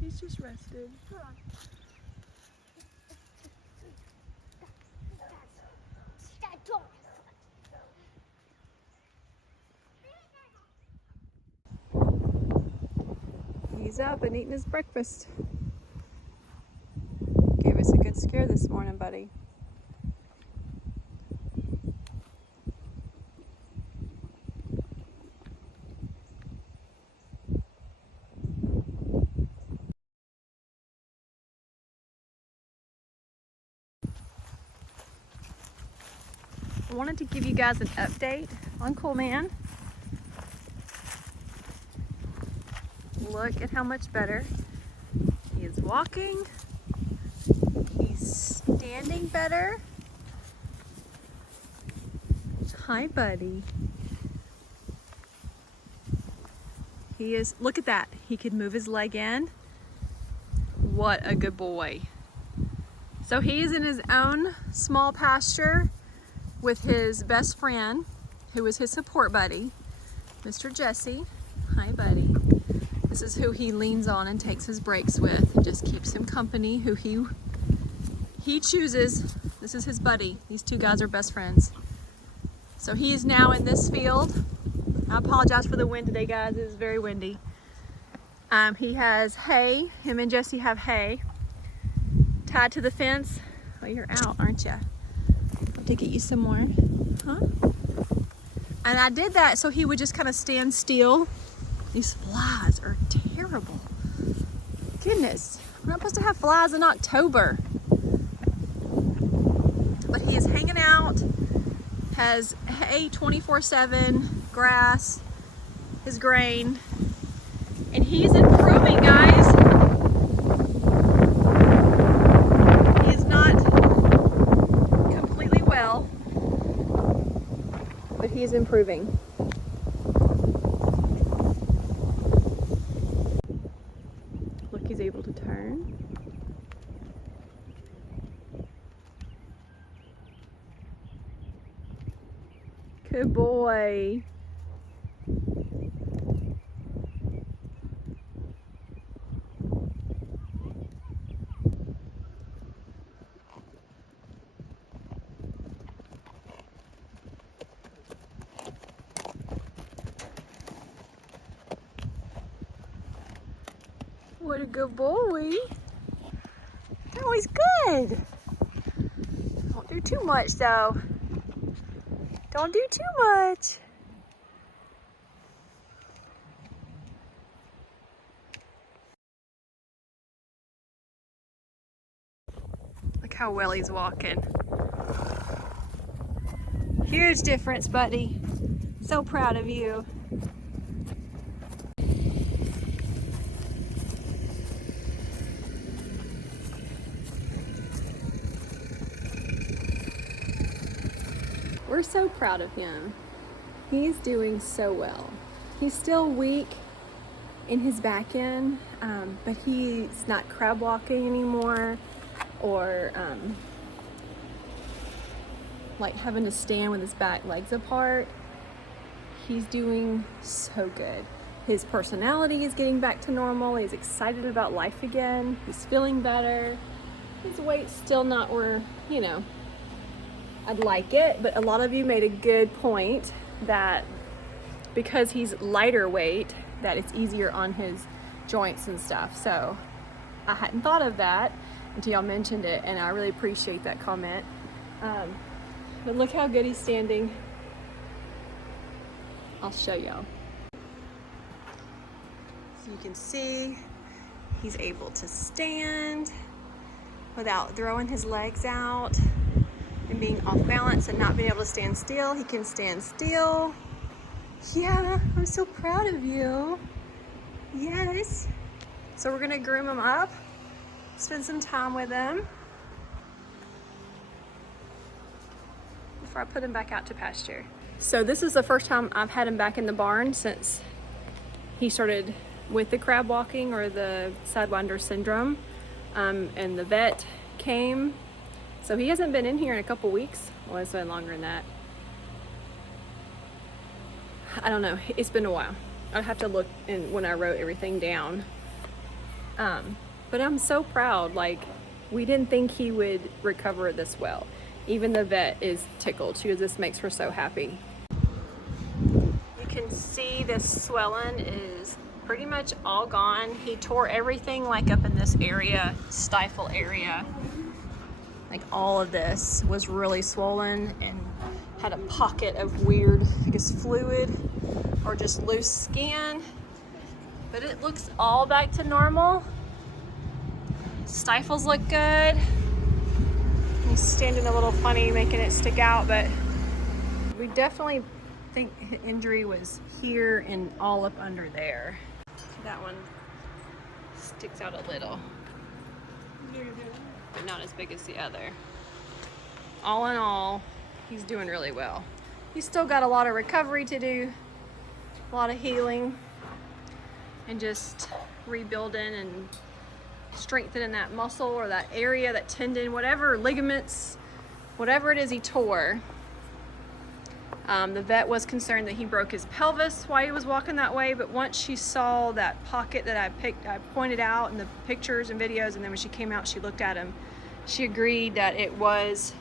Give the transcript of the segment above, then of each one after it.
He's just rested. He's up and eating his breakfast. Gave us a good scare this morning, buddy. I wanted to give you guys an update on Coolman. Look at how much better he is walking. He's standing better. Hi, buddy. He is, look at that. He could move his leg in. What a good boy. So he is in his own small pasture with his best friend, who is his support buddy, Mr. Jesse. Hi, buddy. This is who he leans on and takes his breaks with. Just keeps him company, who he chooses. This is his buddy. These two guys are best friends. So he is now in this field. I apologize for the wind today, guys. It is very windy. He has hay. Him and Jesse have hay tied to the fence. Well, you're out, aren't you? Have to get you some more, huh? And I did that so he would just kind of stand still. These flies are terrible. Goodness, we're not supposed to have flies in October. But he is hanging out, has hay 24/7, grass, his grain, and he's improving, guys. He is not completely well, but he is improving. Look, he's able to turn. Good boy. What a good boy. Oh, he's good. Don't do too much though. Don't do too much. Look how well he's walking. Huge difference, buddy. So proud of you. We're so proud of him. He's doing so well. He's still weak in his back end, but he's not crab walking anymore or like having to stand with his back legs apart. He's doing so good. His personality is getting back to normal. He's excited about life again. He's feeling better. His weight's still not where, you know, I'd like it, but a lot of you made a good point that because he's lighter weight, that it's easier on his joints and stuff. So I hadn't thought of that until y'all mentioned it, and I really appreciate that comment. But look how good he's standing. I'll show y'all. So you can see he's able to stand without throwing his legs out and being off balance and not being able to stand still. He can stand still. Yeah, I'm so proud of you. Yes. So we're gonna groom him up, spend some time with him before I put him back out to pasture. So this is the first time I've had him back in the barn since he started with the crab walking or the sidewinder syndrome, and the vet came. So he hasn't been in here in a couple weeks. Well, it's been longer than that. I don't know, it's been a while. I'd have to look in when I wrote everything down. But I'm so proud. Like, we didn't think he would recover this well. Even the vet is tickled. She goes, this makes her so happy. You can see this swelling is pretty much all gone. He tore everything like up in this area, stifle area. Like all of this was really swollen and had a pocket of weird, I guess, fluid or just loose skin. But it looks all back to normal. Stifles look good. He's standing a little funny, making it stick out, but we definitely think his injury was here and all up under there. That one sticks out a little, but not as big as the other. All in all, he's doing really well. He's still got a lot of recovery to do, a lot of healing, and just rebuilding and strengthening that muscle or that area, that tendon, whatever, ligaments, whatever it is he tore. The vet was concerned that he broke his pelvis while he was walking that way, but once she saw that pocket that I pointed out in the pictures and videos, and then when she came out, she looked at him, she agreed that it was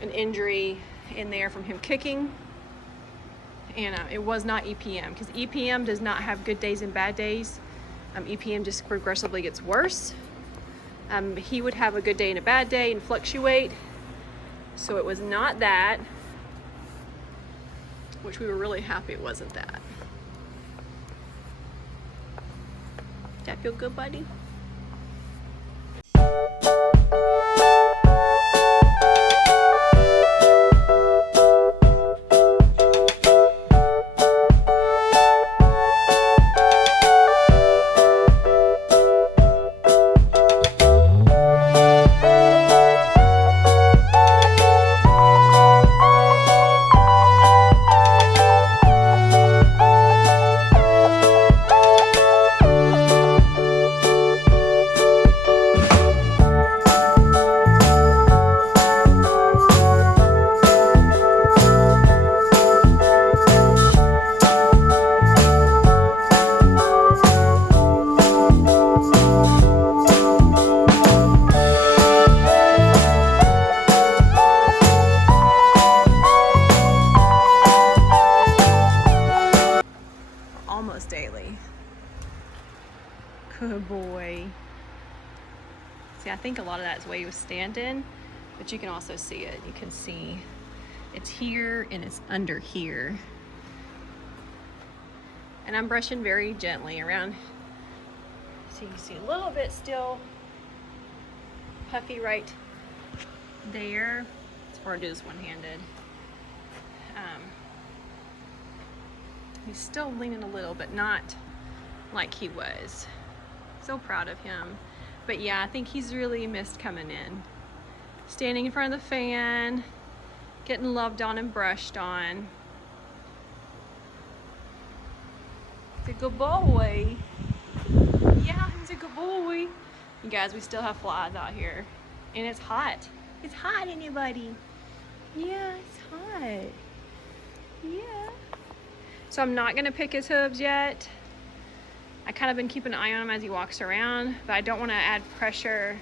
an injury in there from him kicking, and it was not EPM, because EPM does not have good days and bad days. EPM just progressively gets worse. He would have a good day and a bad day and fluctuate, so it was not that, which we were really happy it wasn't that. Does that feel good, buddy? Almost daily. Good boy. See, I think a lot of that is the way he was standing, but you can also see it. You can see it's here and it's under here. And I'm brushing very gently around. So you can see a little bit still puffy right there. It's hard to do this one-handed. He's still leaning a little, but not like he was. So proud of him. But yeah, I think he's really missed coming in. Standing in front of the fan, getting loved on and brushed on. He's a good boy. Yeah, he's a good boy. You guys, we still have flies out here. And it's hot. It's hot, anybody? Yeah, it's hot. Yeah. So I'm not gonna pick his hooves yet. I kind of been keeping an eye on him as he walks around, but I don't want to add pressure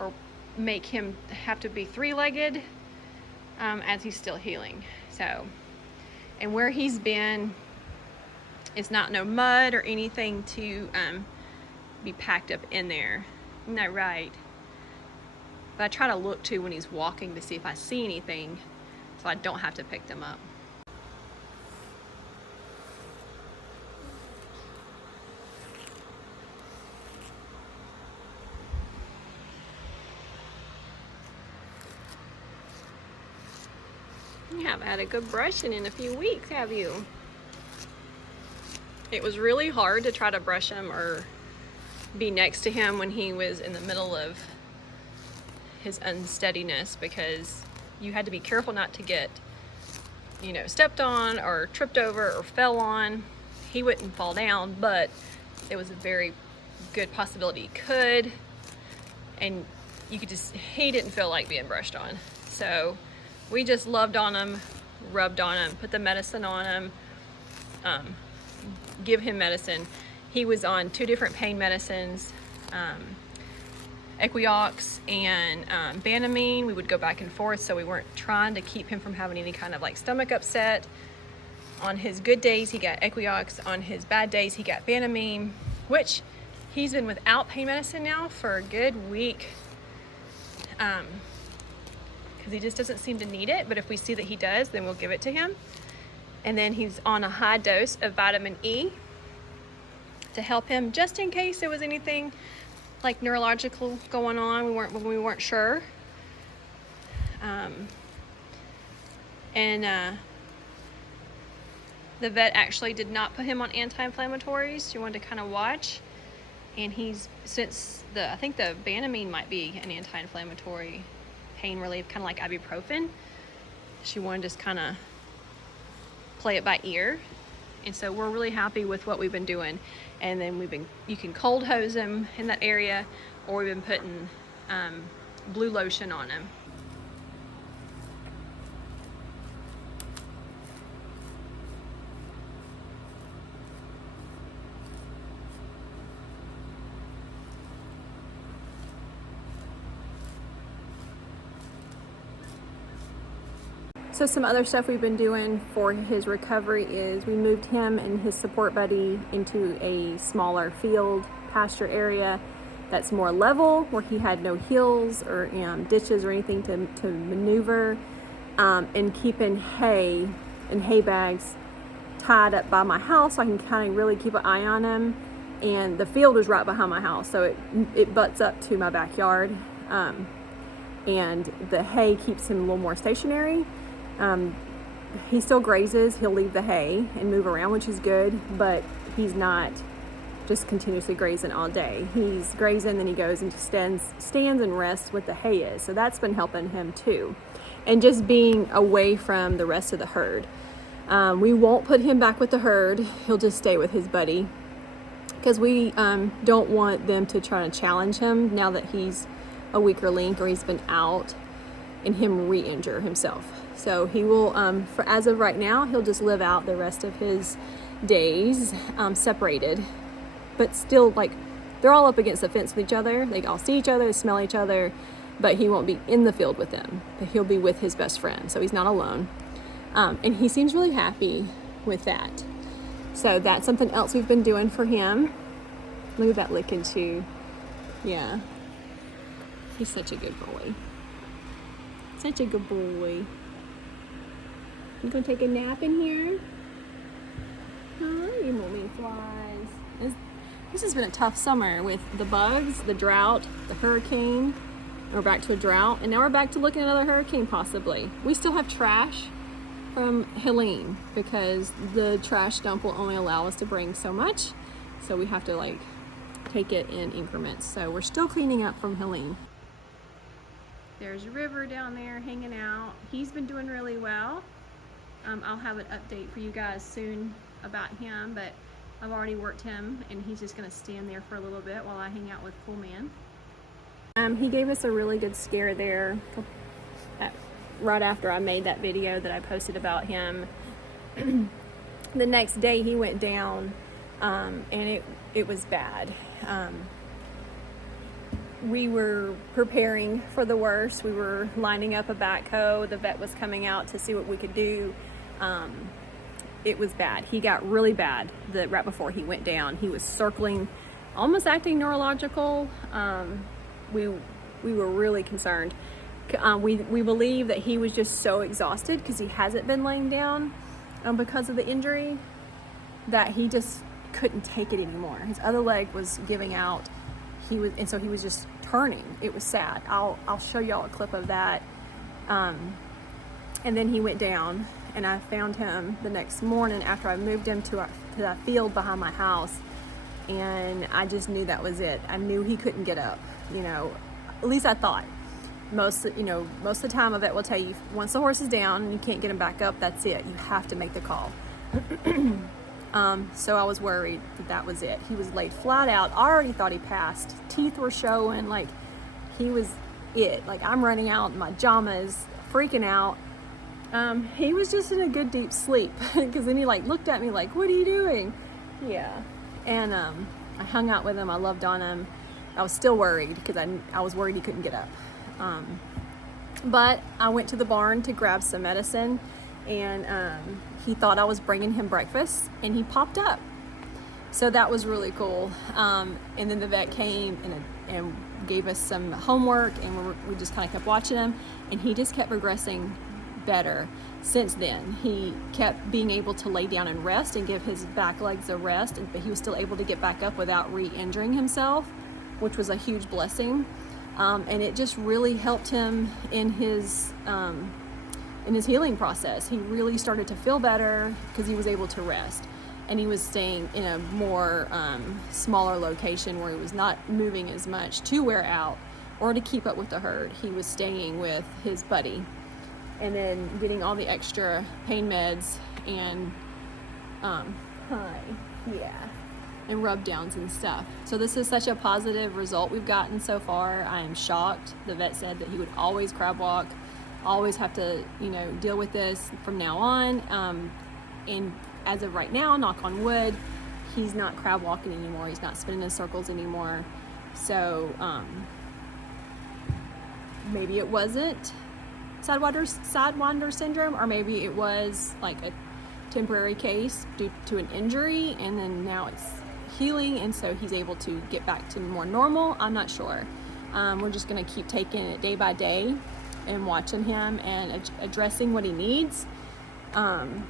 or make him have to be three-legged as he's still healing. So, and where he's been, it's not no mud or anything to be packed up in there. Isn't that right? But I try to look too when he's walking to see if I see anything, so I don't have to pick them up. You haven't had a good brushing in a few weeks, have you? It was really hard to try to brush him or be next to him when he was in the middle of his unsteadiness, because you had to be careful not to get, you know, stepped on or tripped over or fell on. He wouldn't fall down, but it was a very good possibility he could, and you could just, he didn't feel like being brushed on. So we just loved on him, rubbed on him, put the medicine on him, give him medicine. he was on 2 different pain medicines, Equiox and Banamine. We would go back and forth, so we weren't trying to keep him from having any kind of like stomach upset. On his good days, he got Equiox. On his bad days, he got Banamine, which he's been without pain medicine now for a good week, because he just doesn't seem to need it. But if we see that he does, then we'll give it to him. And then he's on a high dose of vitamin E to help him, just in case there was anything like neurological going on. We weren't sure. The vet actually did not put him on anti-inflammatories. She wanted to kind of watch. And I think the Banamine might be an anti-inflammatory pain relief, kind of like ibuprofen. She wanted to just kind of play it by ear. And so we're really happy with what we've been doing. And then you can cold hose him in that area, or we've been putting blue lotion on him. So some other stuff we've been doing for his recovery is we moved him and his support buddy into a smaller field pasture area that's more level, where he had no hills or ditches or anything to maneuver, and keeping hay and hay bags tied up by my house so I can kind of really keep an eye on him. And the field is right behind my house, so it butts up to my backyard, and the hay keeps him a little more stationary. He still grazes. He'll leave the hay and move around, which is good, but he's not just continuously grazing all day. He's grazing, then he goes and just stands and rests what the hay is. So that's been helping him too. And just being away from the rest of the herd. We won't put him back with the herd. He'll just stay with his buddy, because we don't want them to try to challenge him now that he's a weaker link or he's been out, and him re-injure himself. So he will, for as of right now, he'll just live out the rest of his days separated, but still, like, they're all up against the fence with each other. They all see each other, smell each other, but he won't be in the field with them, but he'll be with his best friend, so he's not alone. And he seems really happy with that. So that's something else we've been doing for him. Look at that licking too. Yeah. He's such a good boy. Such a good boy. You gonna take a nap in here? Huh? You morning flies. This has been a tough summer with the bugs, the drought, the hurricane. We're back to a drought, and now we're back to looking at another hurricane possibly. We still have trash from Helene, because the trash dump will only allow us to bring so much, so we have to like take it in increments. So we're still cleaning up from Helene. There's River down there hanging out. He's been doing really well. I'll have an update for you guys soon about him, but I've already worked him, and he's just gonna stand there for a little bit while I hang out with Coolman. He gave us a really good scare there right after I made that video that I posted about him. The next day he went down, and it was bad. We were preparing for the worst. We were lining up a backhoe. The vet was coming out to see what we could do. It was bad. He got really bad right before he went down. He was circling, almost acting neurological. We were really concerned. We believe that he was just so exhausted because he hasn't been laying down because of the injury, that he just couldn't take it anymore. His other leg was giving out. And so he was just turning. It was sad. I'll show y'all a clip of that. And then he went down, and I found him the next morning after I moved him to that field behind my house, and I just knew that was it. I knew he couldn't get up. At least I thought. Most of the time a vet will tell you, once the horse is down and you can't get him back up, that's it. You have to make the call. So I was worried that was it. He was laid flat out. I already thought he passed. Teeth were showing, like he was it. Like I'm running out in my pajamas, freaking out. He was just in a good deep sleep, because then he like looked at me like, what are you doing? Yeah. And I hung out with him. I loved on him. I was still worried because I was worried he couldn't get up. But I went to the barn to grab some medicine, and he thought I was bringing him breakfast, and he popped up. So that was really cool. And then the vet came and gave us some homework, and we just kind of kept watching him, and he just kept progressing better since then. He kept being able to lay down and rest and give his back legs a rest, but he was still able to get back up without re-injuring himself, which was a huge blessing. And it just really helped him in his healing process. He really started to feel better because he was able to rest, and he was staying in a more smaller location where he was not moving as much to wear out or to keep up with the herd. He was staying with his buddy and then getting all the extra pain meds and and rub downs and stuff. So this is such a positive result we've gotten so far. I am shocked. The vet said that he would always crab walk, always have to, deal with this from now on. And as of right now, knock on wood, he's not crab walking anymore. He's not spinning in circles anymore. So maybe it wasn't sidewinder syndrome, or maybe it was like a temporary case due to an injury, and then now it's healing, and so he's able to get back to more normal. I'm not sure. We're just going to keep taking it day by day and watching him and addressing what he needs, and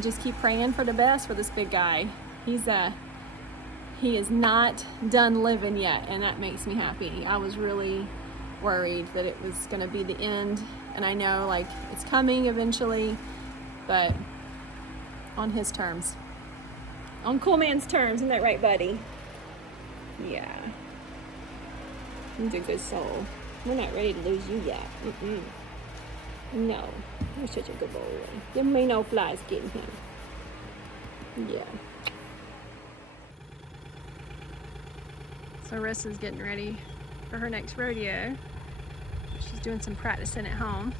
just keep praying for the best for this big guy. He is not done living yet, and that makes me happy. I was really worried that it was going to be the end, and I know like it's coming eventually, but on his terms, on Coolman's terms. Isn't that right, buddy? Yeah, he's a good soul. We're not ready to lose you yet. No, you're such a good boy. There may no flies getting him. Yeah. So Rissa's getting ready for her next rodeo. She's doing some practicing at home.